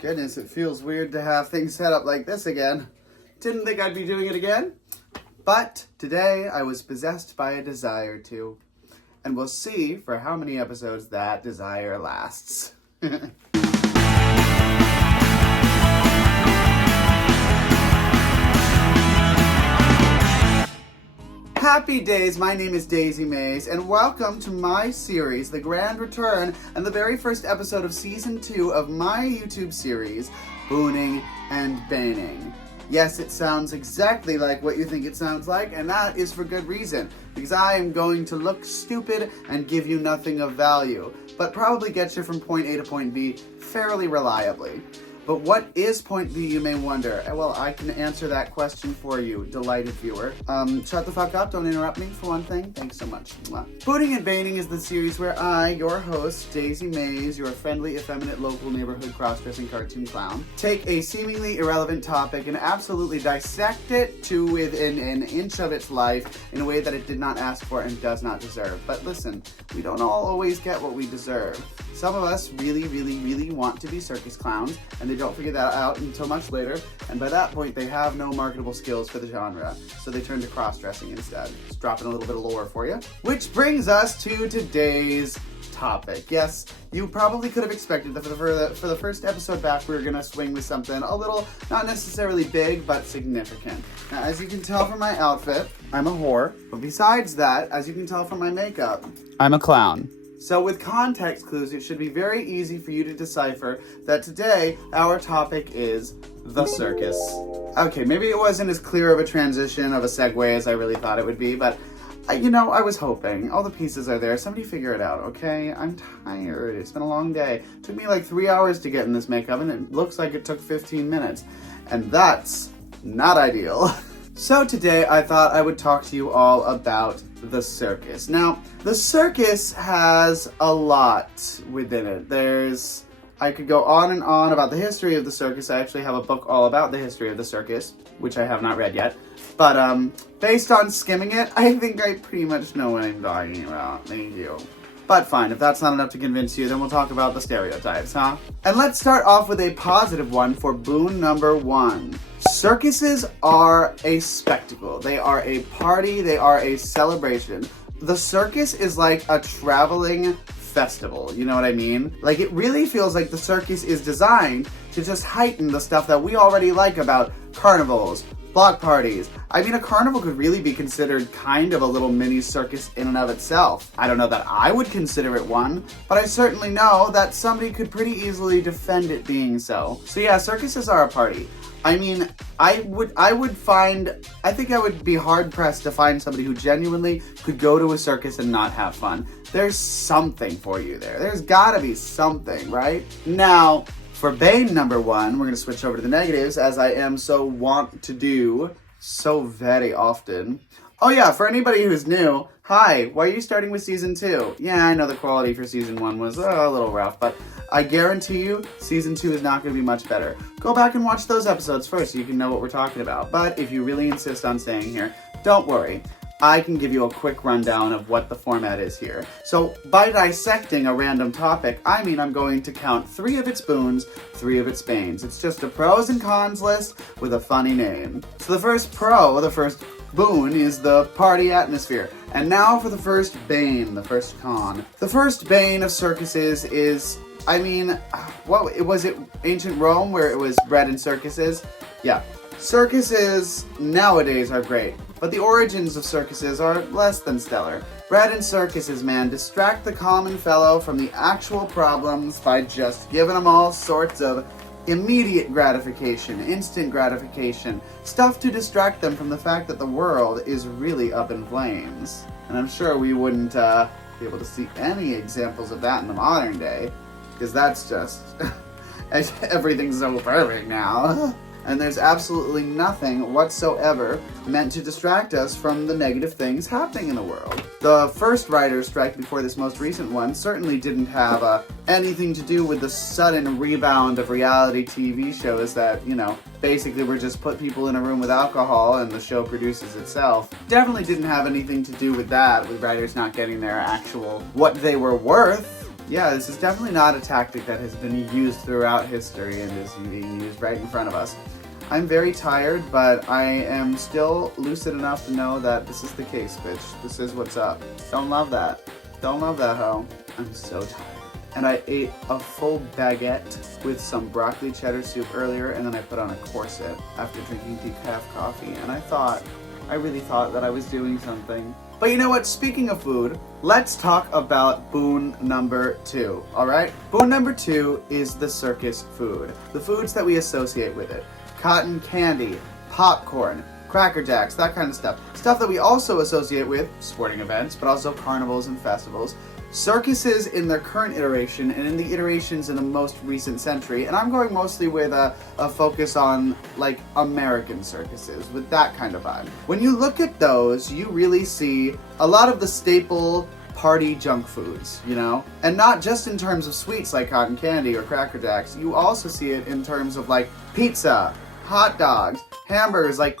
Goodness, it feels weird to have things set up like this again. Didn't think I'd be doing it again. But today I was possessed by a desire to. And we'll see for how many episodes that desire lasts. Happy days, my name is Daisy Maize, and welcome to my series, The Grand Return, and the very first episode of Season 2 of my YouTube series, Booning and Baining. Yes, it sounds exactly like what you think it sounds like, and that is for good reason, because I am going to look stupid and give you nothing of value, but probably get you from point A to point B fairly reliably. But what is point B, you may wonder? Well, I can answer that question for you, delighted viewer. Shut the fuck up, don't interrupt me for one thing. Thanks so much. Booning and Baining is the series where I, your host, Daisy Maize, your friendly, effeminate, local neighborhood cross-dressing cartoon clown, take a seemingly irrelevant topic and absolutely dissect it to within an inch of its life in a way that it did not ask for and does not deserve. But listen, we don't all always get what we deserve. Some of us really want to be circus clowns, and they don't figure that out until much later, and by that point they have no marketable skills for the genre, so they turn to cross-dressing instead. Just dropping a little bit of lore for you. Which brings us to today's topic. Yes, you probably could have expected that for the first episode back we were going to swing with something a little, not necessarily big, but significant. Now, as you can tell from my outfit, I'm a whore, but besides that, as you can tell from my makeup, I'm a clown. So with context clues, it should be very easy for you to decipher that today our topic is the circus. Okay, maybe it wasn't as clear of a transition of a segue as I really thought it would be, but I was hoping. All the pieces are there. Somebody figure it out, okay? I'm tired. It's been a long day. It took me like 3 hours to get in this makeup, and it looks like it took 15 minutes. And that's not ideal. So today I thought I would talk to you all about the circus. Now, the circus has a lot within it. I could go on and on about the history of the circus. I actually have a book all about the history of the circus, which I have not read yet. But based on skimming it, I think I pretty much know what I'm talking about. Thank you. But fine, if that's not enough to convince you, then we'll talk about the stereotypes, huh? And let's start off with a positive one for boon number 1. Circuses are a spectacle. They are a party. They are a celebration. The circus is like a traveling festival. You know what I mean? Like, it really feels like the circus is designed to just heighten the stuff that we already like about carnivals, block parties. I mean, a carnival could really be considered kind of a little mini circus in and of itself. I don't know that I would consider it one, but I certainly know that somebody could pretty easily defend it being so. So yeah, circuses are a party. I mean, I think I would be hard-pressed to find somebody who genuinely could go to a circus and not have fun. There's something for you there. There's gotta be something, right? Now, for Bane number 1, we're gonna switch over to the negatives, as I am so wont to do so very often. Oh yeah, for anybody who's new, hi, why are you starting with Season 2? Yeah, I know the quality for Season 1 was a little rough, but I guarantee you, Season 2 is not going to be much better. Go back and watch those episodes first so you can know what we're talking about. But if you really insist on staying here, don't worry. I can give you a quick rundown of what the format is here. So, by dissecting a random topic, I mean I'm going to count 3 of its boons, 3 of its banes. It's just a pros and cons list with a funny name. So the first boon is the party atmosphere. And now for the first bane, the first con. The first bane of circuses is, was it ancient Rome where it was bred in circuses? Yeah. Circuses nowadays are great, but the origins of circuses are less than stellar. Bred in circuses, man, distract the common fellow from the actual problems by just giving them all sorts of immediate gratification, instant gratification, stuff to distract them from the fact that the world is really up in flames. And I'm sure we wouldn't be able to see any examples of that in the modern day, because that's just, everything's so perfect now. And there's absolutely nothing whatsoever meant to distract us from the negative things happening in the world. The first writer's strike before this most recent one certainly didn't have anything to do with the sudden rebound of reality TV shows that, basically were just put people in a room with alcohol and the show produces itself. Definitely didn't have anything to do with that, with writers not getting their actual, what they were worth. Yeah, this is definitely not a tactic that has been used throughout history and is being used right in front of us. I'm very tired, but I am still lucid enough to know that this is the case, bitch. This is what's up. Don't love that. Don't love that, hoe. I'm so tired. And I ate a full baguette with some broccoli cheddar soup earlier, and then I put on a corset after drinking decaf coffee, and I really thought that I was doing something. But you know what? Speaking of food, let's talk about boon number 2, alright? Boon number 2 is the circus food. The foods that we associate with it. Cotton candy, popcorn, Cracker Jacks, that kind of stuff. Stuff that we also associate with sporting events, but also carnivals and festivals. Circuses in their current iteration and in the iterations in the most recent century, and I'm going mostly with a focus on like American circuses, with that kind of vibe. When you look at those, you really see a lot of the staple party junk foods, you know? And not just in terms of sweets like cotton candy or Cracker Jacks, you also see it in terms of like pizza, hot dogs, hamburgers. Like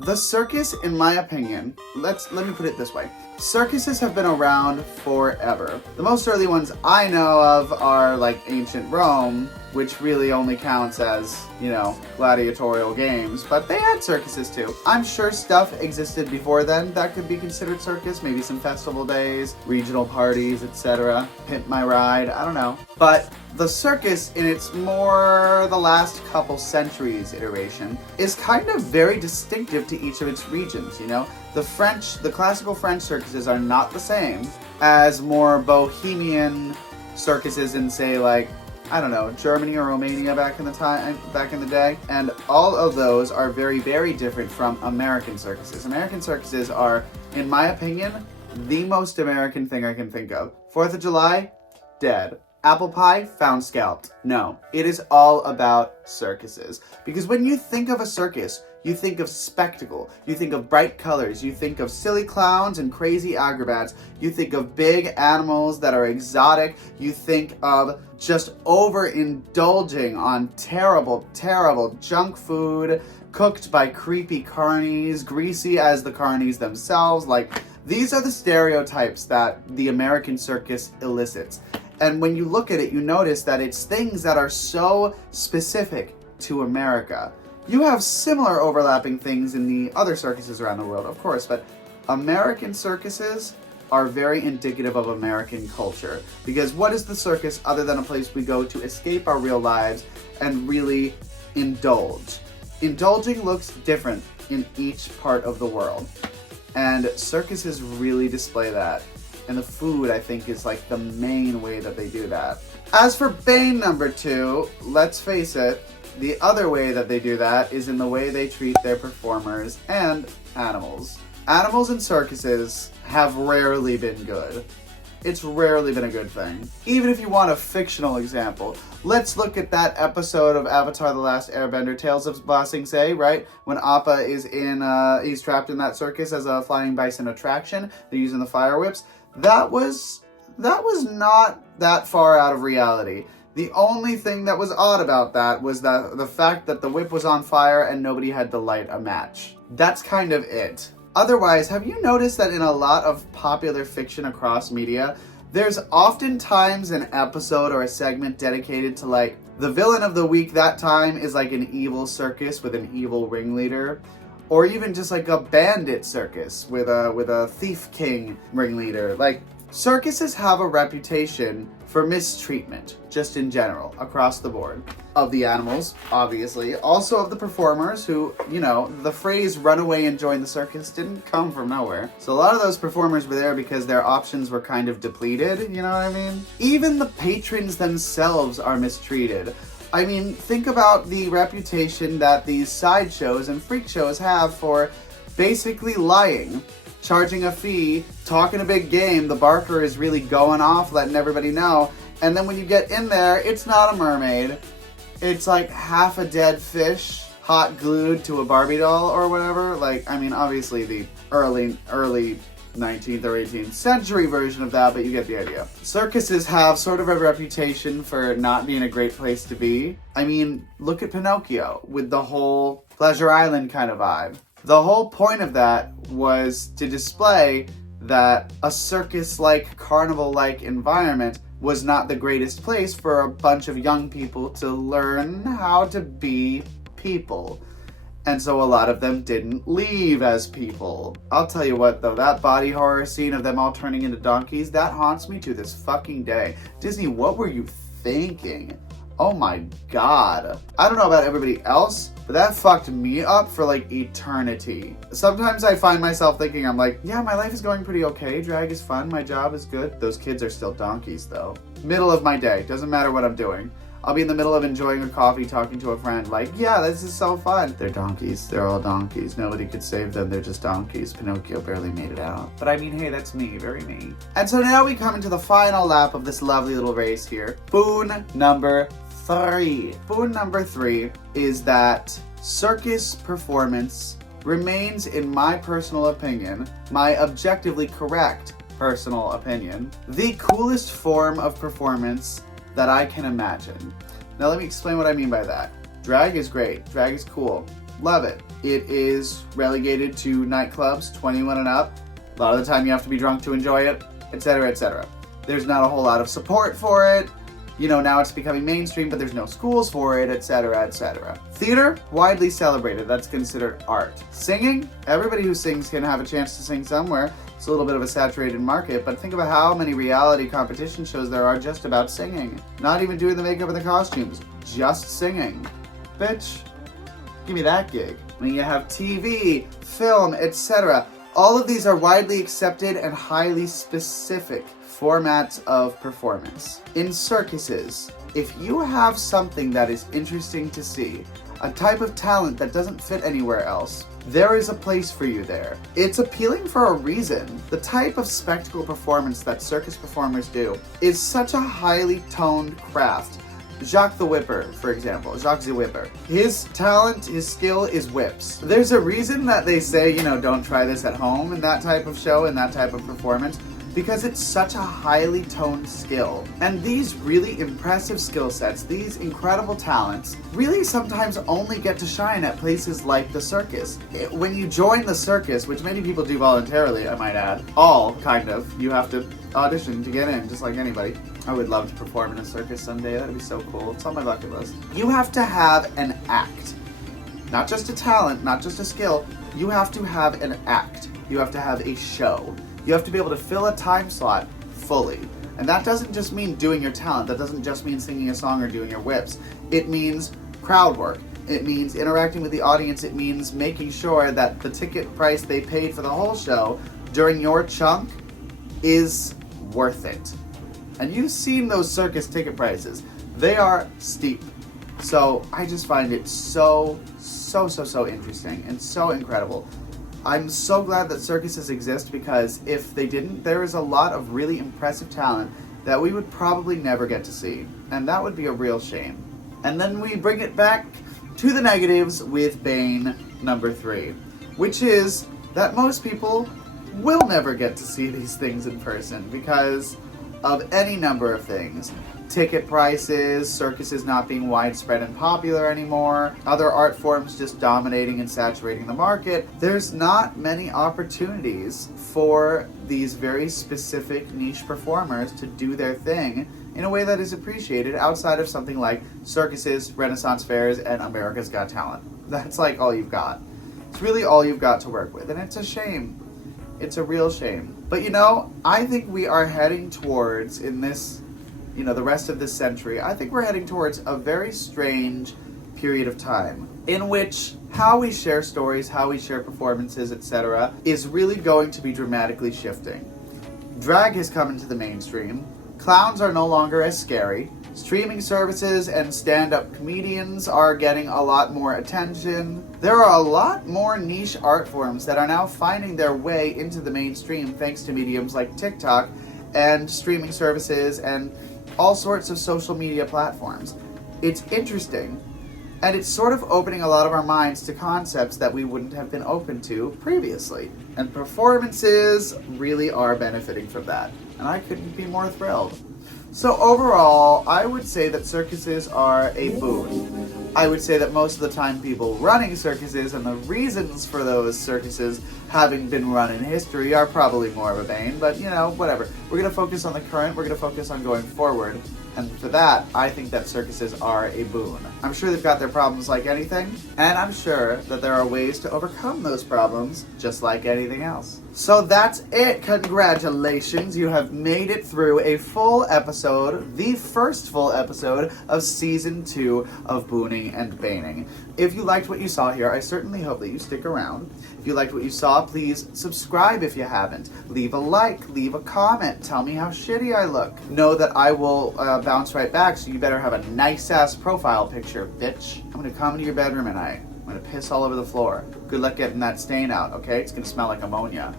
the circus, in my opinion, let me put it this way. Circuses have been around forever. The most early ones I know of are like ancient Rome, which really only counts as, you know, gladiatorial games, but they had circuses too. I'm sure stuff existed before then that could be considered circus, maybe some festival days, regional parties, etc. Pimp My Ride, I don't know. But the circus, in its more the last couple centuries iteration, is kind of very distinctive to each of its regions, you know? The classical French circuses are not the same as more bohemian circuses in, say, like, I don't know, Germany or Romania back in the day. And all of those are very, very different from American circuses. American circuses are, in my opinion, the most American thing I can think of. 4th of July, dead. Apple pie, found scalped. No, it is all about circuses. Because when you think of a circus, you think of spectacle, you think of bright colors, you think of silly clowns and crazy acrobats, you think of big animals that are exotic, you think of just overindulging on terrible, terrible junk food, cooked by creepy carnies, greasy as the carnies themselves. Like, these are the stereotypes that the American circus elicits. And when you look at it, you notice that it's things that are so specific to America. You have similar overlapping things in the other circuses around the world, of course, but American circuses are very indicative of American culture. Because what is the circus other than a place we go to escape our real lives and really indulge? Indulging looks different in each part of the world. And circuses really display that. And the food, I think, is like the main way that they do that. As for Bane number 2, let's face it, the other way that they do that is in the way they treat their performers and animals. Animals in circuses have rarely been good. It's rarely been a good thing. Even if you want a fictional example, let's look at that episode of Avatar: The Last Airbender, Tales of Ba Sing Se, right? When Appa is he's trapped in that circus as a flying bison attraction. They're using the fire whips. That was not that far out of reality. The only thing that was odd about that was the fact that the whip was on fire and nobody had to light a match. That's kind of it. Otherwise, have you noticed that in a lot of popular fiction across media, there's oftentimes an episode or a segment dedicated to, like, the villain of the week that time is like an evil circus with an evil ringleader, or even just like a bandit circus with a thief king ringleader. Like, circuses have a reputation for mistreatment, just in general, across the board. Of the animals, obviously. Also of the performers who, you know, the phrase run away and join the circus didn't come from nowhere. So a lot of those performers were there because their options were kind of depleted, you know what I mean? Even the patrons themselves are mistreated. I mean, think about the reputation that these sideshows and freak shows have for basically lying. Charging a fee, talking a big game, the barker is really going off, letting everybody know, and then when you get in there, it's not a mermaid. It's like half a dead fish, hot glued to a Barbie doll or whatever. Like, I mean, obviously the early 19th or 18th century version of that, but you get the idea. Circuses have sort of a reputation for not being a great place to be. I mean, look at Pinocchio with the whole Pleasure Island kind of vibe. The whole point of that was to display that a circus-like, carnival-like environment was not the greatest place for a bunch of young people to learn how to be people. And so a lot of them didn't leave as people. I'll tell you what though, that body horror scene of them all turning into donkeys, that haunts me to this fucking day. Disney, what were you thinking? Oh my god. I don't know about everybody else, but that fucked me up for like eternity. Sometimes I find myself thinking, I'm like, yeah, my life is going pretty okay. Drag is fun. My job is good. Those kids are still donkeys though. Middle of my day. Doesn't matter what I'm doing. I'll be in the middle of enjoying a coffee, talking to a friend, like, yeah, this is so fun. They're donkeys. They're all donkeys. Nobody could save them. They're just donkeys. Pinocchio barely made it out. But I mean, hey, that's me. Very me. And so now we come into the final lap of this lovely little race here. Boon number 3. Boon number 3 is that circus performance remains, in my personal opinion, my objectively correct personal opinion, the coolest form of performance that I can imagine. Now let me explain what I mean by that. Drag is great. Drag is cool. Love it. It is relegated to nightclubs, 21 and up. A lot of the time you have to be drunk to enjoy it, etc., etc. There's not a whole lot of support for it. You know, now it's becoming mainstream, but there's no schools for it, etc., etc. Theater, widely celebrated. That's considered art. Singing, everybody who sings can have a chance to sing somewhere. It's a little bit of a saturated market, but think about how many reality competition shows there are just about singing. Not even doing the makeup and the costumes, just singing. Bitch, give me that gig. I mean, you have TV, film, etc. All of these are widely accepted and highly specific formats of performance. In circuses, if you have something that is interesting to see, a type of talent that doesn't fit anywhere else, there is a place for you there. It's appealing for a reason. The type of spectacle performance that circus performers do is such a highly toned craft. Jacques the Whipper, for example, Jacques the Whipper. His talent, his skill is whips. There's a reason that they say, you know, don't try this at home in that type of show, in that type of performance, because it's such a highly toned skill. And these really impressive skill sets, these incredible talents, really sometimes only get to shine at places like the circus. When you join the circus, which many people do voluntarily, I might add, all kind of, you have to audition to get in, just like anybody. I would love to perform in a circus someday. That'd be so cool. It's on my bucket list. You have to have an act. Not just a talent, not just a skill. You have to have an act. You have to have a show. You have to be able to fill a time slot fully. And that doesn't just mean doing your talent. That doesn't just mean singing a song or doing your whips. It means crowd work. It means interacting with the audience. It means making sure that the ticket price they paid for the whole show during your chunk is worth it. And you've seen those circus ticket prices. They are steep. So I just find it so interesting and so incredible. I'm so glad that circuses exist, because if they didn't, there is a lot of really impressive talent that we would probably never get to see. And that would be a real shame. And then we bring it back to the negatives with Bane number 3, which is that most people will never get to see these things in person because of any number of things. Ticket prices, circuses not being widespread and popular anymore, other art forms just dominating and saturating the market. There's not many opportunities for these very specific niche performers to do their thing in a way that is appreciated outside of something like circuses, Renaissance fairs, and America's Got Talent. That's like all you've got. It's really all you've got to work with, and it's a shame. It's a real shame. But you know, I think we are heading towards, in this, you know, the rest of this century, I think we're heading towards a very strange period of time in which how we share stories, how we share performances, etc., is really going to be dramatically shifting. Drag has come into the mainstream. Clowns are no longer as scary. Streaming services and stand-up comedians are getting a lot more attention. There are a lot more niche art forms that are now finding their way into the mainstream thanks to mediums like TikTok and streaming services and all sorts of social media platforms. It's interesting, and it's sort of opening a lot of our minds to concepts that we wouldn't have been open to previously. And performances really are benefiting from that, and I couldn't be more thrilled. So overall, I would say that circuses are a boon. I would say that most of the time people running circuses and the reasons for those circuses having been run in history are probably more of a bane, but you know, whatever. We're going to focus on the current, we're going to focus on going forward, and for that, I think that circuses are a boon. I'm sure they've got their problems like anything, and I'm sure that there are ways to overcome those problems just like anything else. So that's it. Congratulations, you have made it through a full episode, the first full episode of Season 2 of Booning and Baning. If you liked what you saw here, I certainly hope that you stick around. If you liked what you saw, please subscribe if you haven't. Leave a like, leave a comment, tell me how shitty I look. Know that I will bounce right back, so you better have a nice-ass profile picture, bitch. I'm gonna come into your bedroom and I'm gonna piss all over the floor. Good luck getting that stain out, okay? It's gonna smell like ammonia.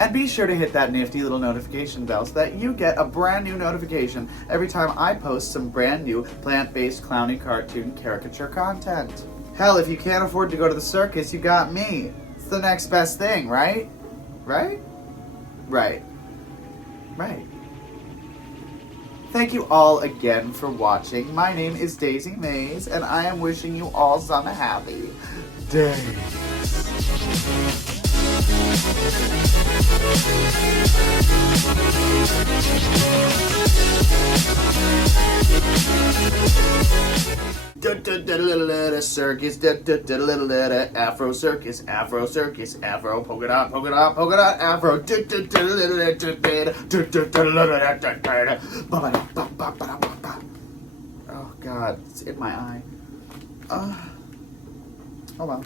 And be sure to hit that nifty little notification bell so that you get a brand new notification every time I post some brand new plant-based clowny cartoon caricature content. Hell, if you can't afford to go to the circus, you got me. It's the next best thing, right? Right? Right. Right. Thank you all again for watching. My name is Daisy Maize, and I am wishing you all some happy days. Circus, Afro circus, Afro circus, Afro polka dot, Afro. Oh God, it's in my eye. Hold on.